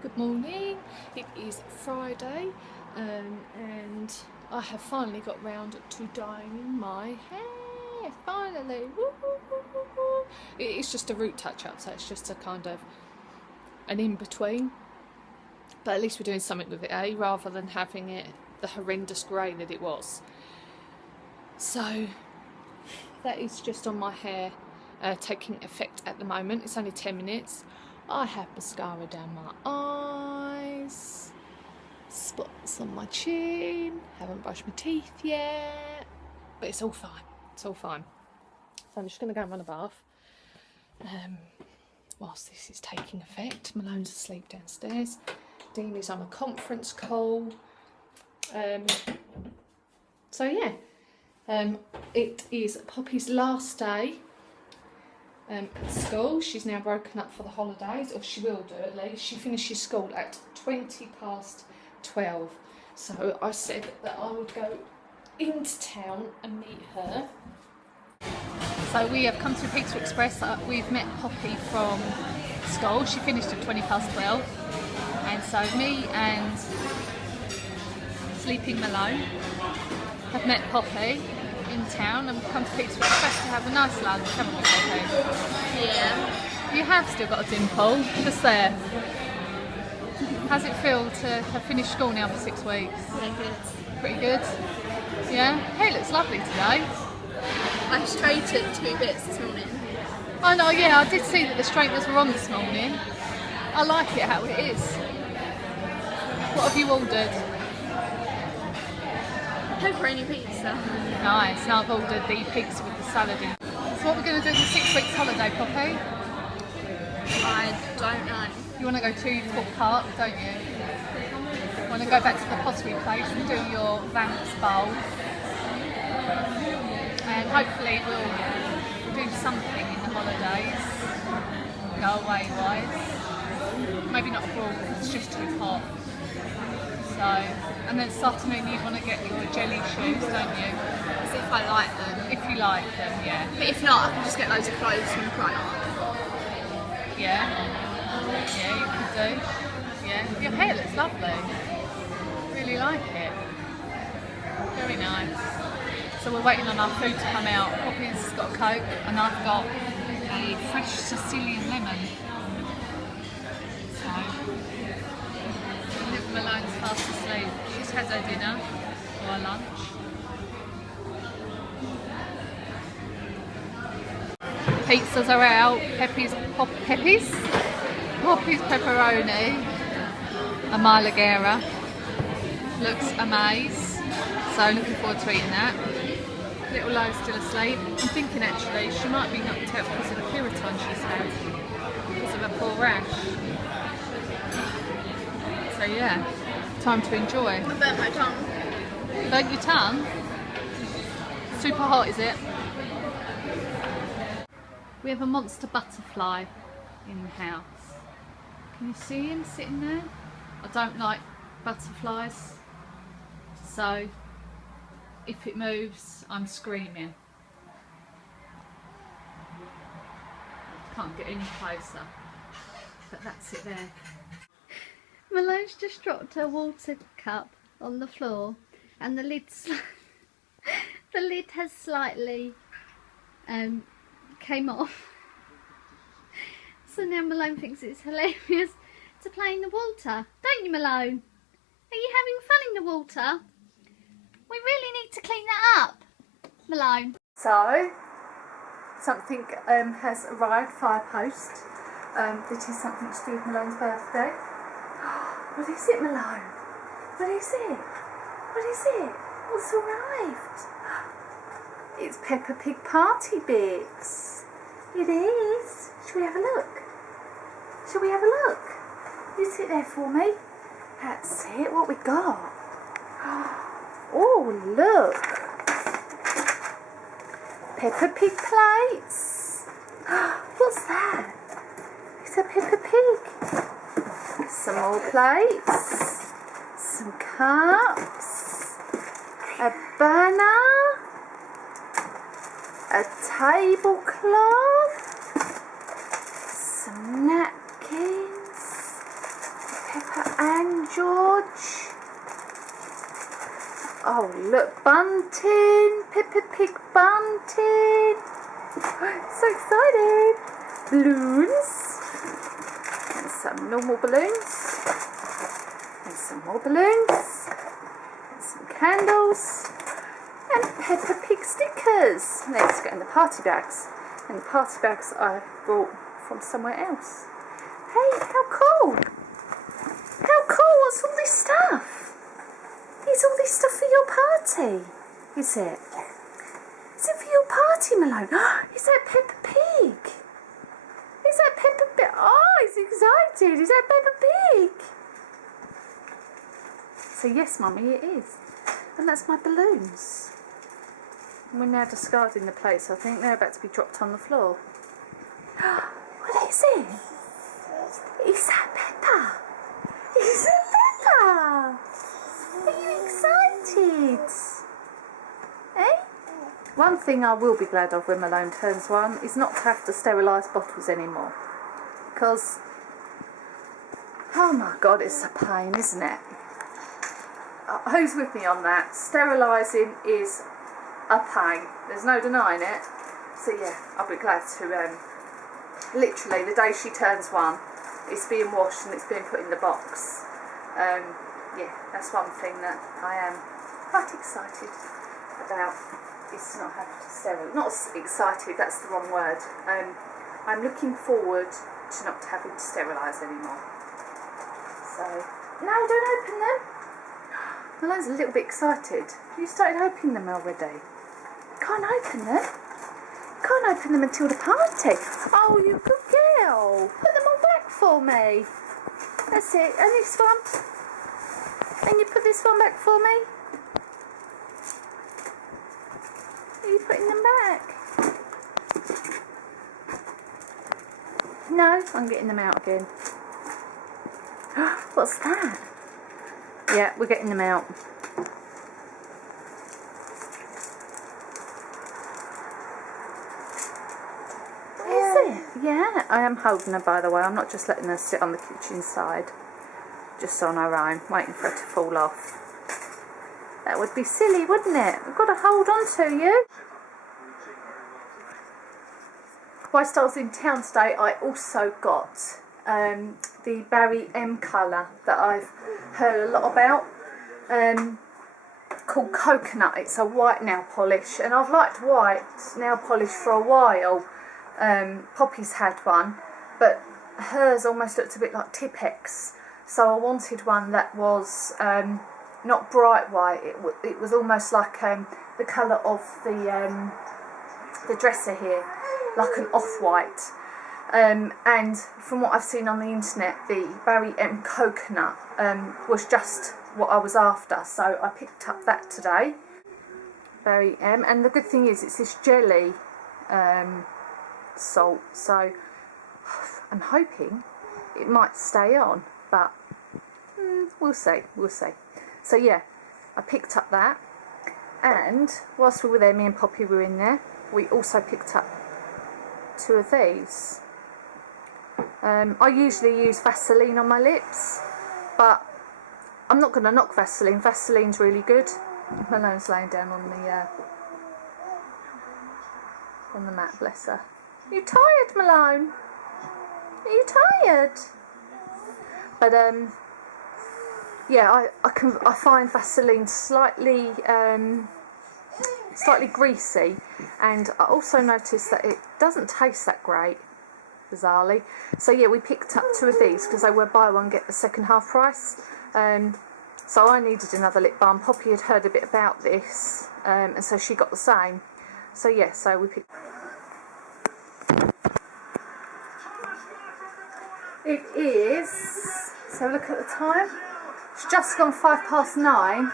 Good morning, it is Friday and I have finally got round to dyeing my hair, finally. Woo, woo, woo, woo, woo. It's just a root touch up, so it's just a kind of an in-between, but at least we're doing something with it, rather than having it the horrendous grey that it was. So that is just on my hair, taking effect at the moment. It's only 10 minutes. I have mascara down my eyes, spots on my chin, haven't brushed my teeth yet, but it's all fine, it's all fine. So I'm just going to go and run a bath whilst this is taking effect. Malone's asleep downstairs, Dean is on a conference call, so yeah, it is Poppy's last day at school. She's now broken up for the holidays, or she will do at least. She finishes school at 12:20. So I said that I would go into town and meet her. So we have come to Pizza Express. We've met Poppy from school. She finished at 12:20. And so me and Sleeping Malone have met Poppy in town, and we've come to Pizza Express to have a nice lunch, haven't we, Poppy? Yeah. You have still got a dimple, just there. How's it feel to have finished school now for 6 weeks? Yeah, good. Pretty good? Yeah? Hair looks lovely today. I straightened 2 bits this morning. I know, yeah, I did see that the straighteners were on this morning. I like it how it is. What have you ordered? Pepperoni pizza. Nice, now I've ordered the pizza with the salad in. So what we're going to do is a 6 weeks holiday, Poppy? I don't know. You want to go to Thorpe Park, don't you? You want to go back to the pottery place and do your Vamps bowl. And hopefully we'll do something in the holidays, go away wise. Maybe not abroad because it's just too hot. So, and then this afternoon you want to get your jelly shoes, don't you? As if I like them. If you like them, yeah. But if not, I can just get loads of clothes from Primark. Yeah, yeah, you could do. Yeah, your hair looks lovely. Really like it. Very nice. So we're waiting on our food to come out. Poppy's got a Coke and I've got a fresh Sicilian lemon. So, Liv Malone's fast asleep. She's had her dinner or her lunch. Pizzas are out. Poppy's pepperoni, a Malagera. Looks amazing. So looking forward to eating that. Little Lo's still asleep. I'm thinking actually she might be knocked out because of the Puriton she's had, because of a poor rash. So yeah, time to enjoy. I burnt my tongue. Burnt your tongue? Super hot, is it? We have a monster butterfly in the house. Can you see him sitting there? I don't like butterflies, so if it moves, I'm screaming. Can't get any closer, but that's it there. Malone's just dropped her water cup on the floor, and the lid has slightly came off. So now Malone thinks it's hilarious to play in the water, don't you, Malone? Are you having fun in the water? We really need to clean that up, Malone. So, something has arrived via post. This is something to do with Malone's birthday. What is it, Malone? What is it? What is it? What's arrived? It's Peppa Pig Party bits. It is. Shall we have a look? Shall we have a look? You sit there for me. That's it. What we got? Oh, look. Peppa Pig plates. What's that? It's a Peppa Pig. Some more plates. Some cups. A banner. A tablecloth. Some napkins. Peppa and George. Oh, look, Bunting, Peppa Pig Bunting. So excited. Balloons. And some normal balloons. And some more balloons. And some candles. And Peppa Pig stickers. Let's go in the party bags. And the party bags I brought from somewhere else. Hey, how cool. How cool, what's all this stuff? Is all this stuff for your party? Is it? Is it for your party, Malone? Is that Peppa Pig? Is that Peppa Pig? Oh, he's excited. Is that Peppa Pig? So yes, Mummy, it is. And that's my balloons. And we're now discarding the plates. I think they're about to be dropped on the floor. What is it? Is that Peppa? Is that Peppa? Are you excited? Eh? One thing I will be glad of when Malone turns one is not to have to sterilise bottles anymore. Because, oh my God, it's a pain, isn't it? Who's with me on that? Sterilising is a pain. There's no denying it. So yeah, I'll be glad to, literally the day she turns one, it's being washed and it's being put in the box. Yeah, that's one thing that I am quite excited about, is to not have to sterilise. Not excited, that's the wrong word. I'm looking forward to not having to sterilise anymore. So, no, don't open them. Malone's a little bit excited. You started opening them already. Can't open them. Can't open them until the party. Oh, you good girl. Put them all back for me. That's it. And this one. And you put this one back for me? Are you putting them back? No, I'm getting them out again. What's that? Yeah, we're getting them out. What is it? Yeah, I am holding her, by the way. I'm not just letting her sit on the kitchen side. Just on her own, waiting for her to fall off. That would be silly, wouldn't it? We've got to hold on to you. Whilst I was in town today, I also got the Barry M colour that I've heard a lot about, called Coconut. It's a white nail polish, and I've liked white nail polish for a while. Poppy's had one, but hers almost looked a bit like Tipex. So I wanted one that was not bright white. It was almost like the colour of the dresser here, like an off-white. And from what I've seen on the internet, the Barry M Coconut was just what I was after. So I picked up that today. Barry M. And the good thing is it's this jelly salt. So I'm hoping it might stay on. But we'll see. So yeah, I picked up that, and whilst we were there, me and Poppy were in there, we also picked up two of these. I usually use Vaseline on my lips, but I'm not going to knock Vaseline. Vaseline's really good. Malone's laying down on the mat, bless her. Are you tired, Malone? Are you tired? But yeah, I find Vaseline slightly greasy, and I also noticed that it doesn't taste that great, bizarrely. So yeah, we picked up two of these because they were buy one get the second half price. So I needed another lip balm. Poppy had heard a bit about this, and so she got the same. So yeah, so we picked. It is, so look at the time, it's just gone 9:05,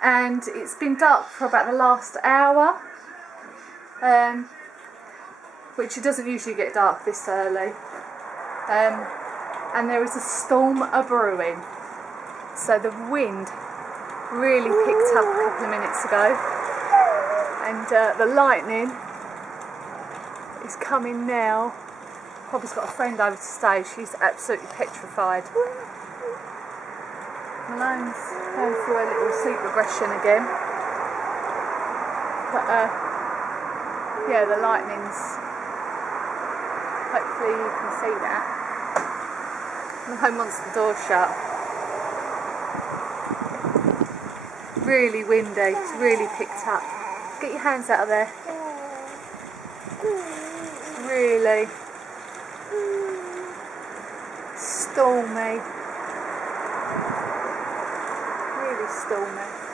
and it's been dark for about the last hour, which it doesn't usually get dark this early, and there is a storm a-brewing, so the wind really picked up a couple of minutes ago, and the lightning is coming now. Poppy's got a friend over to stay. She's absolutely petrified. Malone's going through a little sleep regression again. But yeah, the lightning's, hopefully you can see that. Malone wants the door shut. Really windy, it's really picked up. Get your hands out of there. Really stormy. Really stormy.